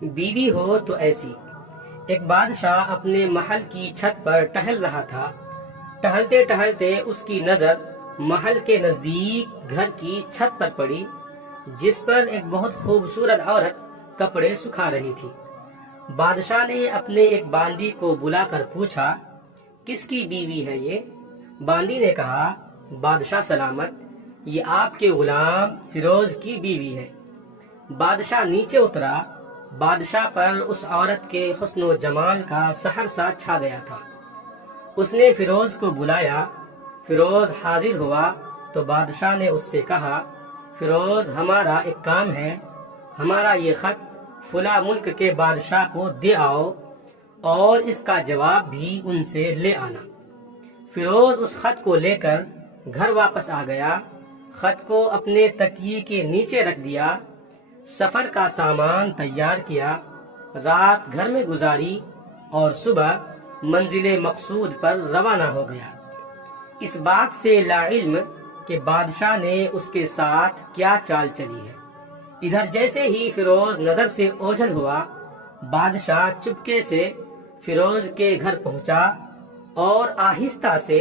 بیوی ہو تو ایسی۔ ایک بادشاہ اپنے محل کی چھت پر ٹہل رہا تھا۔ ٹہلتے ٹہلتے اس کی نظر محل کے نزدیک گھر کی چھت پر پڑی، جس پر ایک بہت خوبصورت عورت کپڑے سکھا رہی تھی۔ بادشاہ نے اپنے ایک باندی کو بلا کر پوچھا، کس کی بیوی ہے یہ؟ باندی نے کہا، بادشاہ سلامت، یہ آپ کے غلام فیروز کی بیوی ہے۔ بادشاہ نیچے اترا۔ بادشاہ پر اس عورت کے حسن و جمال کا سحر سا چھا گیا تھا۔ اس نے فیروز کو بلایا۔ فیروز حاضر ہوا تو بادشاہ نے اس سے کہا، فیروز، ہمارا ایک کام ہے، ہمارا یہ خط فلاں ملک کے بادشاہ کو دے آؤ اور اس کا جواب بھی ان سے لے آنا۔ فیروز اس خط کو لے کر گھر واپس آ گیا۔ خط کو اپنے تکیے کے نیچے رکھ دیا، سفر کا سامان تیار کیا، رات گھر میں گزاری اور صبح منزل مقصود پر روانہ ہو گیا، اس بات سے لا علم کہ بادشاہ نے اس کے ساتھ کیا چال چلی ہے۔ ادھر جیسے ہی فیروز نظر سے اوجھل ہوا، بادشاہ چپکے سے فیروز کے گھر پہنچا اور آہستہ سے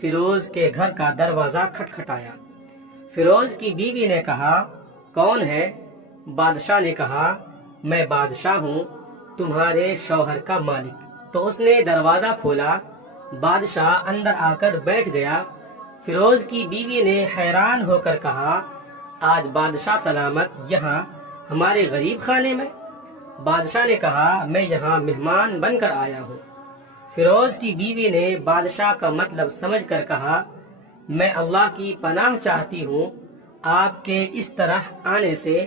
فیروز کے گھر کا دروازہ کھٹکھٹایا۔ فیروز کی بیوی نے کہا، کون ہے؟ بادشاہ نے کہا، میں بادشاہ ہوں، تمہارے شوہر کا مالک۔ تو اس نے دروازہ کھولا۔ بادشاہ اندر آ کر بیٹھ گیا۔ فیروز کی بیوی نے حیران ہو کر کہا، آج بادشاہ سلامت یہاں ہمارے غریب خانے میں؟ بادشاہ نے کہا، میں یہاں مہمان بن کر آیا ہوں۔ فیروز کی بیوی نے بادشاہ کا مطلب سمجھ کر کہا، میں اللہ کی پناہ چاہتی ہوں آپ کے اس طرح آنے سے،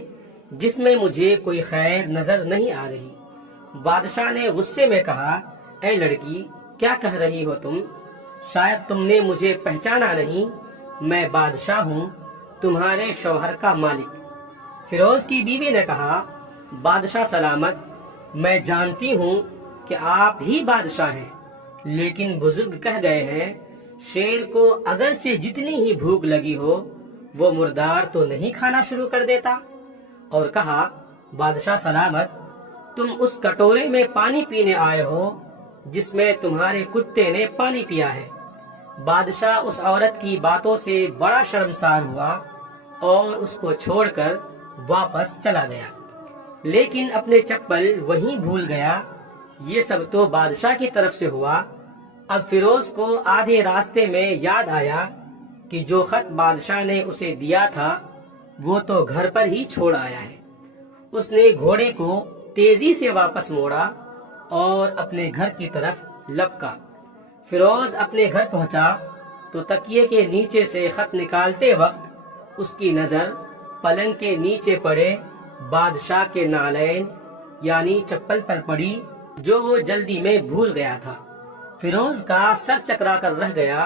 جس میں مجھے کوئی خیر نظر نہیں آ رہی۔ بادشاہ نے غصے میں کہا، اے لڑکی، کیا کہہ رہی ہو تم؟ شاید تم نے مجھے پہچانا نہیں، میں بادشاہ ہوں، تمہارے شوہر کا مالک۔ فیروز کی بیوی نے کہا، بادشاہ سلامت، میں جانتی ہوں کہ آپ ہی بادشاہ ہیں، لیکن بزرگ کہہ گئے ہیں، شیر کو اگرچہ جتنی ہی بھوک لگی ہو، وہ مردار تو نہیں کھانا شروع کر دیتا۔ اور کہا، بادشاہ سلامت، تم اس کٹورے میں پانی پینے آئے ہو جس میں تمہارے کتے نے پانی پیا ہے۔ بادشاہ اس عورت کی باتوں سے بڑا شرمسار ہوا اور اس کو چھوڑ کر واپس چلا گیا، لیکن اپنے چپل وہیں بھول گیا۔ یہ سب تو بادشاہ کی طرف سے ہوا۔ اب فیروز کو آدھے راستے میں یاد آیا کہ جو خط بادشاہ نے اسے دیا تھا وہ تو گھر پر ہی چھوڑ آیا ہے۔ اس نے گھوڑے کو تیزی سے واپس موڑا اور اپنے گھر کی طرف لپکا۔ فیروز اپنے گھر پہنچا تو تکیے کے نیچے سے خط نکالتے وقت اس کی نظر پلنگ کے نیچے پڑے بادشاہ کے نالین یعنی چپل پر پڑی، جو وہ جلدی میں بھول گیا تھا۔ فیروز کا سر چکرا کر رہ گیا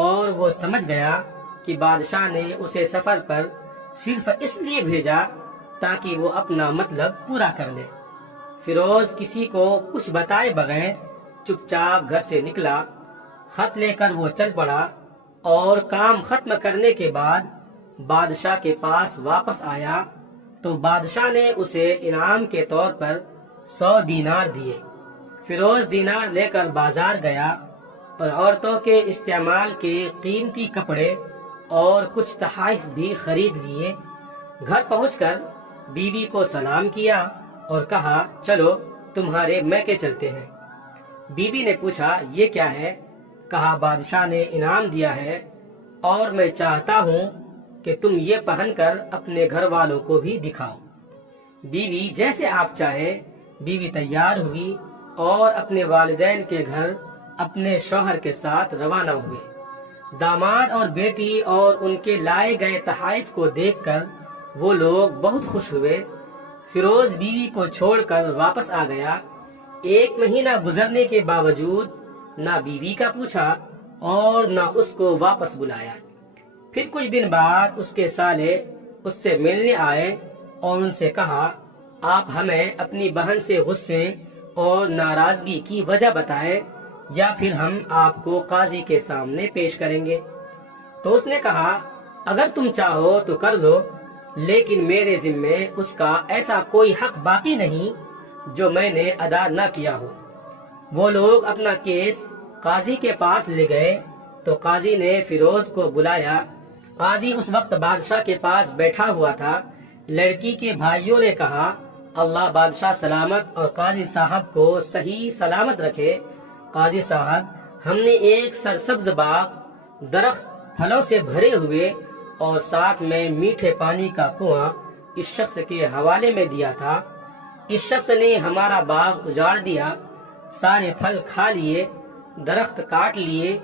اور وہ سمجھ گیا کہ بادشاہ نے اسے سفر پر صرف اس لیے بھیجا تاکہ وہ اپنا مطلب پورا کر لے۔ فیروز کسی کو کچھ بتائے بغیر چپ چاپ گھر سے نکلا۔ خط لے کر وہ چل پڑا اور کام ختم کرنے کے بعد بادشاہ کے پاس واپس آیا تو بادشاہ نے اسے انعام کے طور پر 100 دینار دیے۔ فیروز دینار لے کر بازار گیا اور عورتوں کے استعمال کے قیمتی کپڑے اور کچھ تحائف بھی خرید لیے۔ گھر پہنچ کر بیوی کو سلام کیا اور کہا، چلو تمہارے میکے چلتے ہیں۔ بیوی نے پوچھا، یہ کیا ہے؟ کہا، بادشاہ نے انعام دیا ہے اور میں چاہتا ہوں کہ تم یہ پہن کر اپنے گھر والوں کو بھی دکھاؤ۔ بیوی، جیسے آپ چاہیں۔ بیوی تیار ہوئی اور اپنے والدین کے گھر اپنے شوہر کے ساتھ روانہ ہوئے۔ داماد اور بیٹی اور ان کے لائے گئے تحائف کو دیکھ کر وہ لوگ بہت خوش ہوئے۔ فیروز بیوی کو چھوڑ کر واپس آ گیا۔ 1 مہینہ گزرنے کے باوجود نہ بیوی کا پوچھا اور نہ اس کو واپس بلایا۔ پھر کچھ دن بعد اس کے سالے اس سے ملنے آئے اور ان سے کہا، آپ ہمیں اپنی بہن سے غصے اور ناراضگی کی وجہ بتائیں یا پھر ہم آپ کو قاضی کے سامنے پیش کریں گے۔ تو اس نے کہا، اگر تم چاہو تو کر لو، لیکن میرے ذمے اس کا ایسا کوئی حق باقی نہیں جو میں نے ادا نہ کیا ہو۔ وہ لوگ اپنا کیس قاضی کے پاس لے گئے تو قاضی نے فیروز کو بلایا۔ قاضی اس وقت بادشاہ کے پاس بیٹھا ہوا تھا۔ لڑکی کے بھائیوں نے کہا، اللہ بادشاہ سلامت اور قاضی صاحب کو صحیح سلامت رکھے۔ قاضی صاحب، ہم نے ایک سرسبز باغ، درخت پھلوں سے بھرے ہوئے اور ساتھ میں میٹھے پانی کا کنواں اس شخص کے حوالے میں دیا تھا۔ اس شخص نے ہمارا باغ اجاڑ دیا، سارے پھل کھا لیے، درخت کاٹ لیے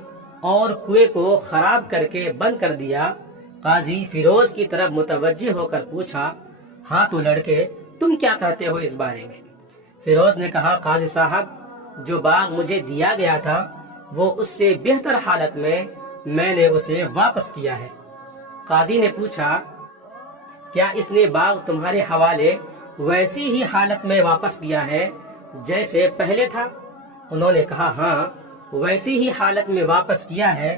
اور کنویں کو خراب کر کے بند کر دیا۔ قاضی فیروز کی طرف متوجہ ہو کر پوچھا، ہاں تو لڑکے، تم کیا کہتے ہو اس بارے میں؟ فیروز نے کہا، قاضی صاحب، جو باغ مجھے دیا گیا تھا وہ اس سے بہتر حالت میں نے اسے واپس کیا ہے۔ قاضی نے پوچھا، کیا اس نے باغ تمہارے حوالے ویسی ہی حالت میں واپس کیا ہے جیسے پہلے تھا؟ انہوں نے کہا، ہاں ویسی ہی حالت میں واپس کیا ہے،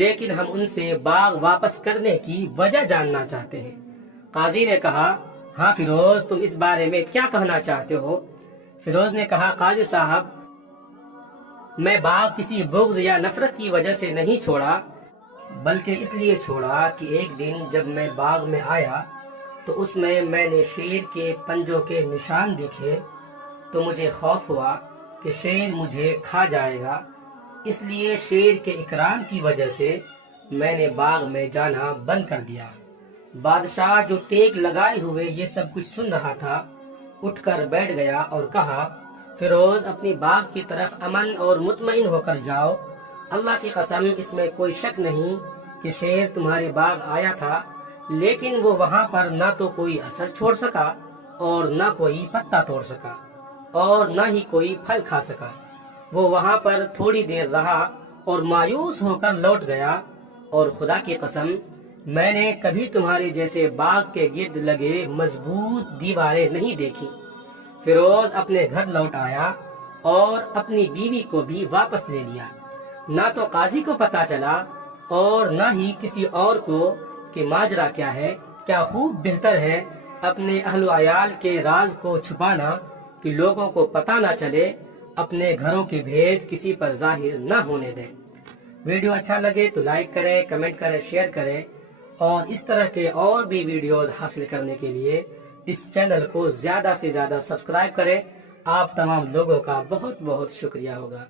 لیکن ہم ان سے باغ واپس کرنے کی وجہ جاننا چاہتے ہیں۔ قاضی نے کہا، ہاں فیروز، تم اس بارے میں کیا کہنا چاہتے ہو؟ فیروز نے کہا، قاضی صاحب، میں باغ کسی بغض یا نفرت کی وجہ سے نہیں چھوڑا، بلکہ اس لیے چھوڑا کہ ایک دن جب میں باغ میں آیا تو اس میں نے شیر کے پنجوں کے نشان دیکھے تو مجھے خوف ہوا کہ شیر مجھے کھا جائے گا۔ اس لیے شیر کے اکرام کی وجہ سے میں نے باغ میں جانا بند کر دیا۔ بادشاہ جو ٹیک لگائے ہوئے یہ سب کچھ سن رہا تھا، اٹھ کر بیٹھ گیا اور کہا، فیروز، اپنی باغ کی طرف امن اور مطمئن ہو کر جاؤ۔ اللہ کی قسم، اس میں کوئی شک نہیں کہ شیر تمہارے باغ آیا تھا، لیکن وہ وہاں پر نہ تو کوئی اثر چھوڑ سکا اور نہ کوئی پتا توڑ سکا اور نہ ہی کوئی پھل کھا سکا۔ وہ وہاں پر تھوڑی دیر رہا اور مایوس ہو کر لوٹ گیا، اور خدا کی قسم، میں نے کبھی تمہارے جیسے باغ کے گرد لگے مضبوط دیواریں نہیں دیکھی۔ فیروز اپنے گھر لوٹ آیا اور اپنی بیوی کو بھی واپس لے لیا۔ نہ تو قاضی کو پتا چلا اور نہ ہی کسی اور کو کہ ماجرا کیا ہے۔ کیا خوب بہتر ہے اپنے اہل و عیال کے راز کو چھپانا کہ لوگوں کو پتا نہ چلے، اپنے گھروں کے بھید کسی پر ظاہر نہ ہونے دیں۔ ویڈیو اچھا لگے تو لائک کریں، کمنٹ کریں، شیئر کریں، اور اس طرح کے اور بھی ویڈیوز حاصل کرنے کے لیے اس چینل کو زیادہ سے زیادہ سبسکرائب کریں۔ آپ تمام لوگوں کا بہت بہت شکریہ ہوگا۔